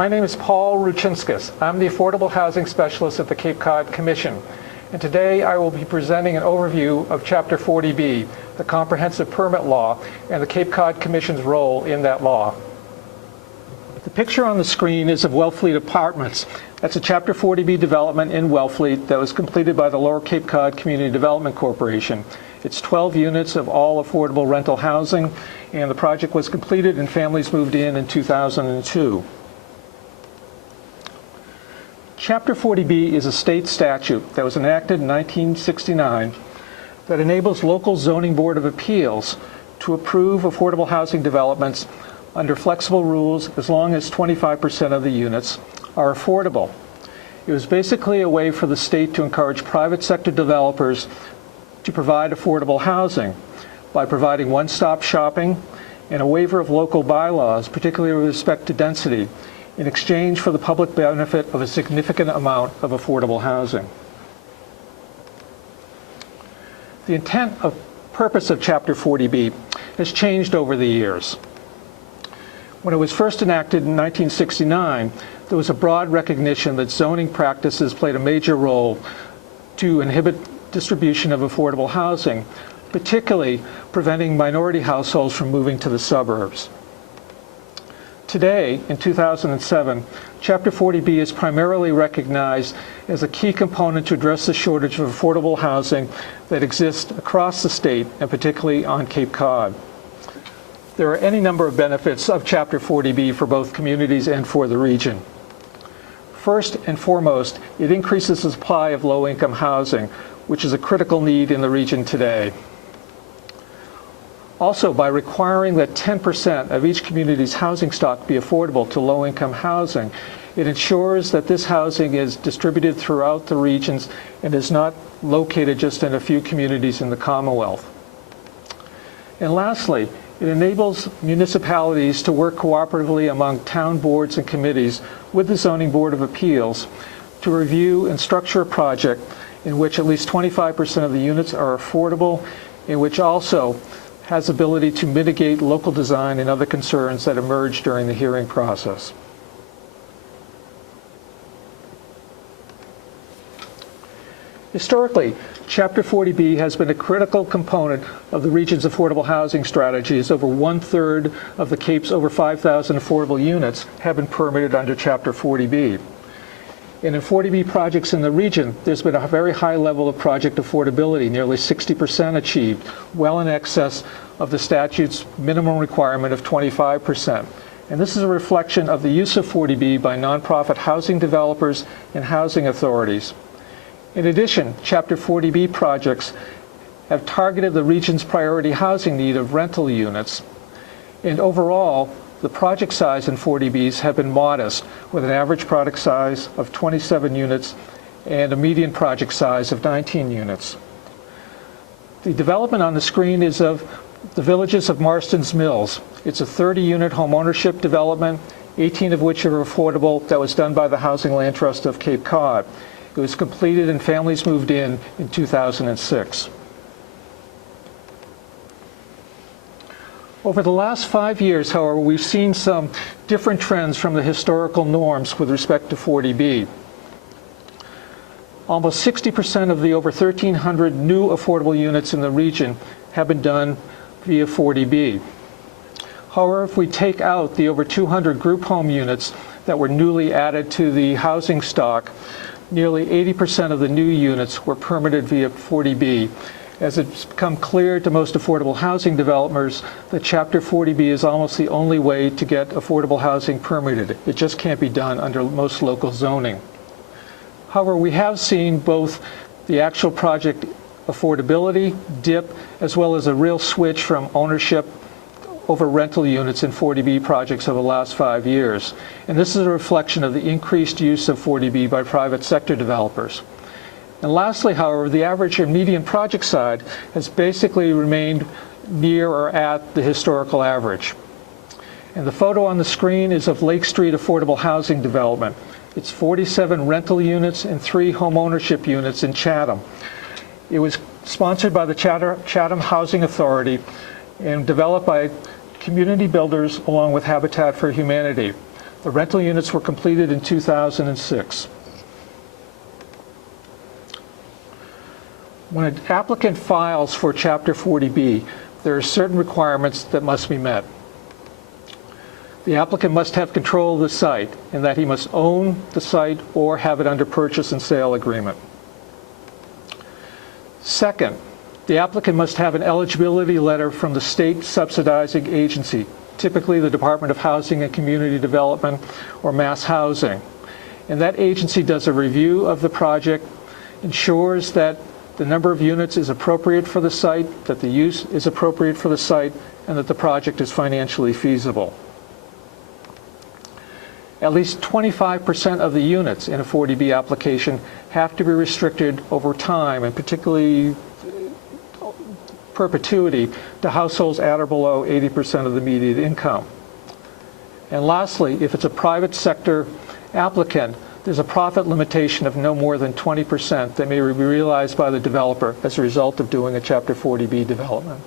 My name is Paul Ruchinskas. I'm the Affordable Housing Specialist at the Cape Cod Commission. And today I will be presenting an overview of Chapter 40B, the Comprehensive Permit Law, and the Cape Cod Commission's role in that law. The picture on the screen is of Wellfleet Apartments. That's a Chapter 40B development in Wellfleet that was completed by the Lower Cape Cod Community Development Corporation. It's 12 units of all affordable rental housing, and the project was completed and families moved in 2002. Chapter 40B is a state statute that was enacted in 1969 that enables local zoning board of appeals to approve affordable housing developments under flexible rules as long as 25% of the units are affordable. It was basically a way for the state to encourage private sector developers to provide affordable housing by providing one-stop shopping and a waiver of local bylaws, particularly with respect to density, in exchange for the public benefit of a significant amount of affordable housing. The intent of purpose of Chapter 40B has changed over the years. When it was first enacted in 1969, there was a broad recognition that zoning practices played a major role to inhibit distribution of affordable housing, particularly preventing minority households from moving to the suburbs. Today, in 2007, Chapter 40B is primarily recognized as a key component to address the shortage of affordable housing that exists across the state, and particularly on Cape Cod. There are any number of benefits of Chapter 40B for both communities and for the region. First and foremost, it increases the supply of low-income housing, which is a critical need in the region today. Also, by requiring that 10% of each community's housing stock be affordable to low-income housing, it ensures that this housing is distributed throughout the regions and is not located just in a few communities in the Commonwealth. And lastly, it enables municipalities to work cooperatively among town boards and committees with the Zoning Board of Appeals to review and structure a project in which at least 25% of the units are affordable, in which also has ability to mitigate local design and other concerns that emerge during the hearing process. Historically, Chapter 40B has been a critical component of the region's affordable housing strategies. Over 1/3 of the Cape's over 5,000 affordable units have been permitted under Chapter 40B. And in 40B projects in the region, there's been a very high level of project affordability, nearly 60% achieved, well in excess of the statute's minimum requirement of 25%. And this is a reflection of the use of 40B by nonprofit housing developers and housing authorities. In addition, Chapter 40B projects have targeted the region's priority housing need of rental units. And overall, the project size in 40Bs have been modest, with an average product size of 27 units and a median project size of 19 units. The development on the screen is of the Villages of Marston's Mills. It's a 30-unit home ownership development, 18 of which are affordable, that was done by the Housing Land Trust of Cape Cod. It was completed and families moved in 2006. Over the last 5 years, however, we've seen some different trends from the historical norms with respect to 40B. Almost 60% of the over 1,300 new affordable units in the region have been done via 40B. However, if we take out the over 200 group home units that were newly added to the housing stock, nearly 80% of the new units were permitted via 40B, as it's become clear to most affordable housing developers that Chapter 40B is almost the only way to get affordable housing permitted. It just can't be done under most local zoning. However, we have seen both the actual project affordability dip, as well as a real switch from ownership over rental units in 40B projects over the last 5 years. And this is a reflection of the increased use of 40B by private sector developers. And lastly, however, the average and median project size has basically remained near or at the historical average. And the photo on the screen is of Lake Street Affordable Housing Development. It's 47 rental units and 3 home ownership units in Chatham. It was sponsored by the Chatham Housing Authority and developed by community builders along with Habitat for Humanity. The rental units were completed in 2006. When an applicant files for Chapter 40B, there are certain requirements that must be met. The applicant must have control of the site, in that he must own the site or have it under purchase and sale agreement. Second, the applicant must have an eligibility letter from the state subsidizing agency, typically the Department of Housing and Community Development or Mass Housing. And that agency does a review of the project, ensures that the number of units is appropriate for the site, that the use is appropriate for the site, and that the project is financially feasible. At least 25% of the units in a 40B application have to be restricted over time, and particularly perpetuity, to households at or below 80% of the median income. And lastly, if it's a private sector applicant, there's a profit limitation of no more than 20% that may be realized by the developer as a result of doing a Chapter 40B development.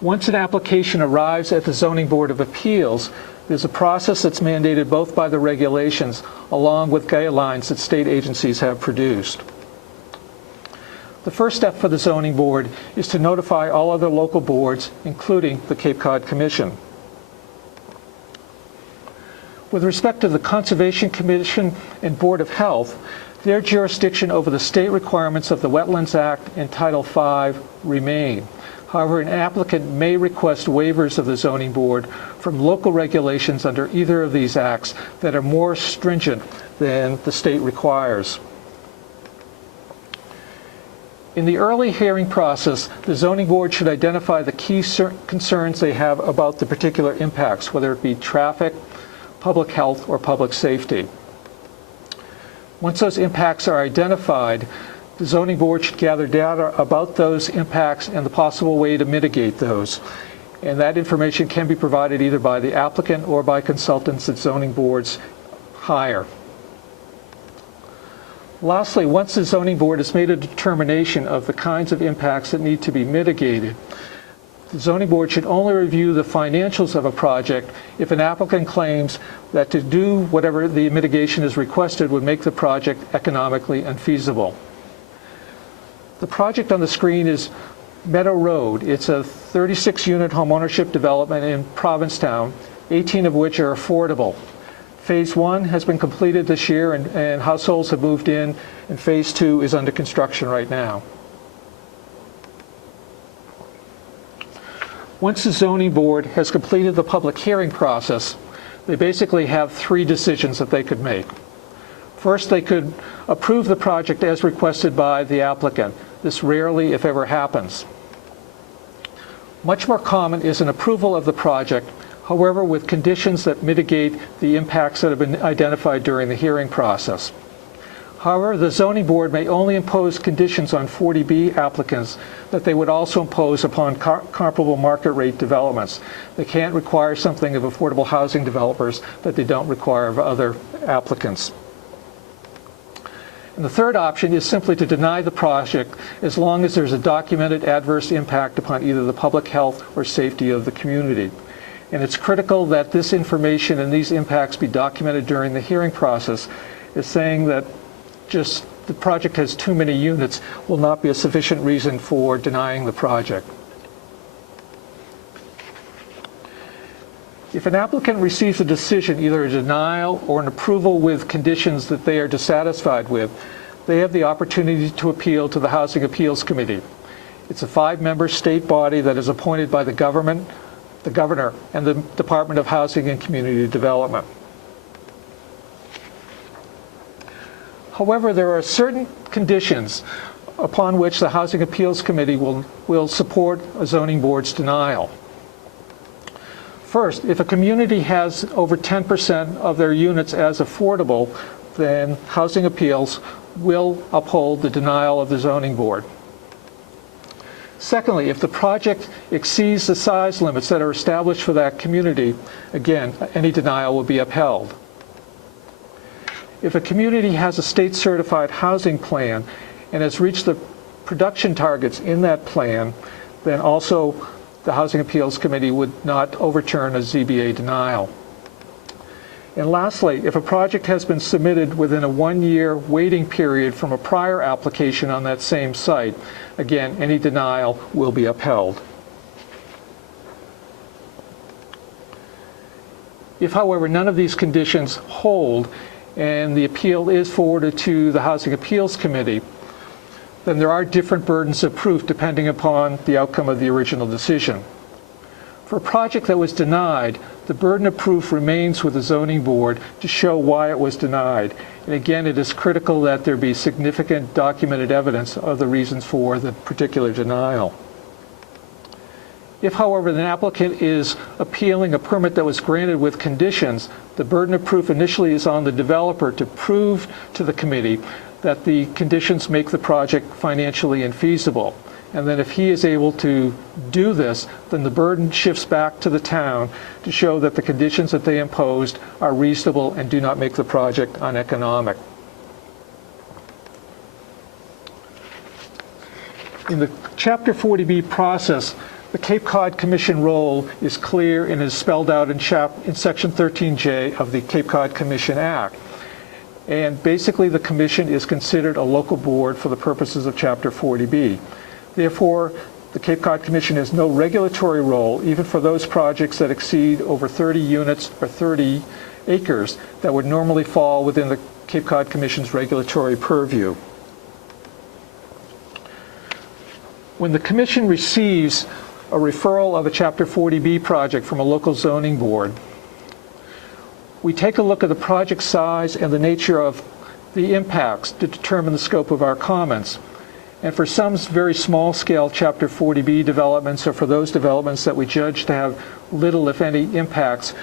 Once an application arrives at the Zoning Board of Appeals, there's a process that's mandated both by the regulations along with guidelines that state agencies have produced. The first step for the Zoning Board is to notify all other local boards, including the Cape Cod Commission. With respect to the Conservation Commission and Board of Health, their jurisdiction over the state requirements of the Wetlands Act and Title V remain. However, an applicant may request waivers of the Zoning Board from local regulations under either of these acts that are more stringent than the state requires. In the early hearing process, the Zoning Board should identify the key concerns they have about the particular impacts, whether it be traffic, public health, or public safety. Once those impacts are identified, the Zoning Board should gather data about those impacts and the possible way to mitigate those. And that information can be provided either by the applicant or by consultants that zoning boards hire. Lastly, once the Zoning Board has made a determination of the kinds of impacts that need to be mitigated, the Zoning Board should only review the financials of a project if an applicant claims that to do whatever the mitigation is requested would make the project economically unfeasible. The project on the screen is Meadow Road. It's a 36-unit homeownership development in Provincetown, 18 of which are affordable. Phase 1 has been completed this year and households have moved in, and Phase 2 is under construction right now. Once the Zoning Board has completed the public hearing process, they basically have three decisions that they could make. First, they could approve the project as requested by the applicant. This rarely, if ever, happens. Much more common is an approval of the project, however, with conditions that mitigate the impacts that have been identified during the hearing process. However, the Zoning Board may only impose conditions on 40B applicants that they would also impose upon comparable market rate developments. They can't require something of affordable housing developers that they don't require of other applicants. And the third option is simply to deny the project as long as there's a documented adverse impact upon either the public health or safety of the community. And it's critical that this information and these impacts be documented during the hearing process, as saying that just the project has too many units will not be a sufficient reason for denying the project. If an applicant receives a decision, either a denial or an approval with conditions that they are dissatisfied with, they have the opportunity to appeal to the Housing Appeals Committee. It's a 5-member state body that is appointed by the governor, and the Department of Housing and Community Development. However, there are certain conditions upon which the Housing Appeals Committee will support a zoning board's denial. First, if a community has over 10% of their units as affordable, then Housing Appeals will uphold the denial of the zoning board. Secondly, if the project exceeds the size limits that are established for that community, again, any denial will be upheld. If a community has a state-certified housing plan and has reached the production targets in that plan, then also the Housing Appeals Committee would not overturn a ZBA denial. And lastly, if a project has been submitted within a 1-year waiting period from a prior application on that same site, again, any denial will be upheld. If, however, none of these conditions hold and the appeal is forwarded to the Housing Appeals Committee, then there are different burdens of proof depending upon the outcome of the original decision. For a project that was denied, the burden of proof remains with the zoning board to show why it was denied. And again, it is critical that there be significant documented evidence of the reasons for the particular denial. If, however, the applicant is appealing a permit that was granted with conditions, the burden of proof initially is on the developer to prove to the committee that the conditions make the project financially infeasible. And then if he is able to do this, then the burden shifts back to the town to show that the conditions that they imposed are reasonable and do not make the project uneconomic. In the Chapter 40B process, the Cape Cod Commission role is clear and is spelled out in Section 13J of the Cape Cod Commission Act. And basically, the Commission is considered a local board for the purposes of Chapter 40B. Therefore, the Cape Cod Commission has no regulatory role, even for those projects that exceed over 30 units or 30 acres that would normally fall within the Cape Cod Commission's regulatory purview. When the Commission receives a referral of a Chapter 40B project from a local zoning board, we take a look at the project size and the nature of the impacts to determine the scope of our comments. And for some very small-scale Chapter 40B developments, or for those developments that we judge to have little, if any, impacts,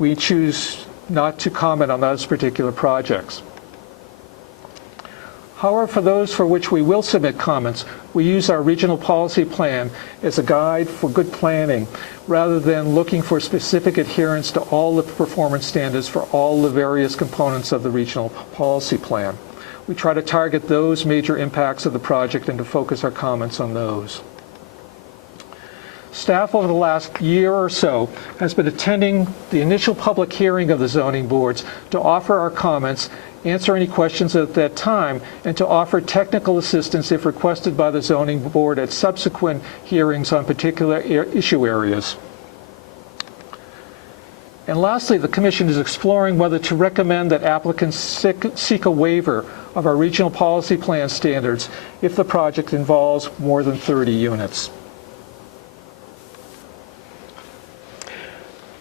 we choose not to comment on those particular projects. However, for those for which we will submit comments, we use our regional policy plan as a guide for good planning, rather than looking for specific adherence to all the performance standards for all the various components of the regional policy plan. We try to target those major impacts of the project and to focus our comments on those. Staff over the last year or so has been attending the initial public hearing of the zoning boards to offer our comments, answer any questions at that time, and to offer technical assistance if requested by the zoning board at subsequent hearings on particular issue areas. And lastly, the Commission is exploring whether to recommend that applicants seek a waiver of our regional policy plan standards if the project involves more than 30 units.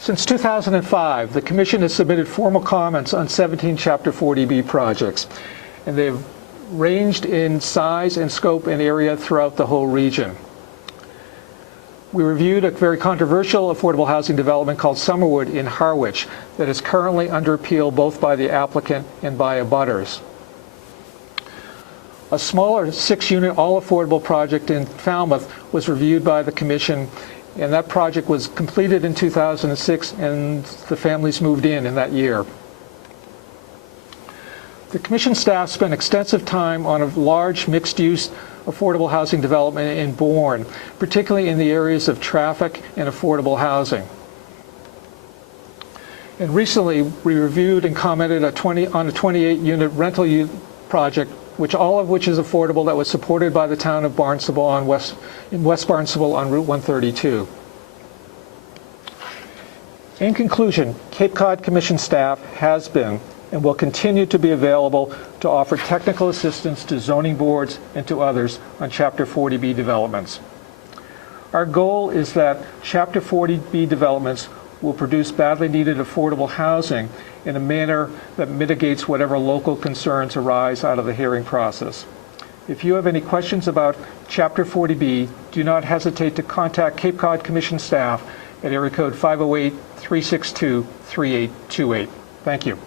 Since 2005, the Commission has submitted formal comments on 17 Chapter 40B projects, and they've ranged in size and scope and area throughout the whole region. We reviewed a very controversial affordable housing development called Summerwood in Harwich that is currently under appeal both by the applicant and by abutters. A smaller 6-unit all-affordable project in Falmouth was reviewed by the Commission, and that project was completed in 2006, and the families moved in that year. The Commission staff spent extensive time on a large mixed-use affordable housing development in Bourne, particularly in the areas of traffic and affordable housing. And recently, we reviewed and commented on a 28-unit rental project, all of which is affordable, that was supported by the town of Barnstable in West Barnstable on Route 132. In conclusion, Cape Cod Commission staff has been and will continue to be available to offer technical assistance to zoning boards and to others on Chapter 40B developments. Our goal is that Chapter 40B developments will produce badly needed affordable housing in a manner that mitigates whatever local concerns arise out of the hearing process. If you have any questions about Chapter 40B, do not hesitate to contact Cape Cod Commission staff at area code 508-362-3828. Thank you.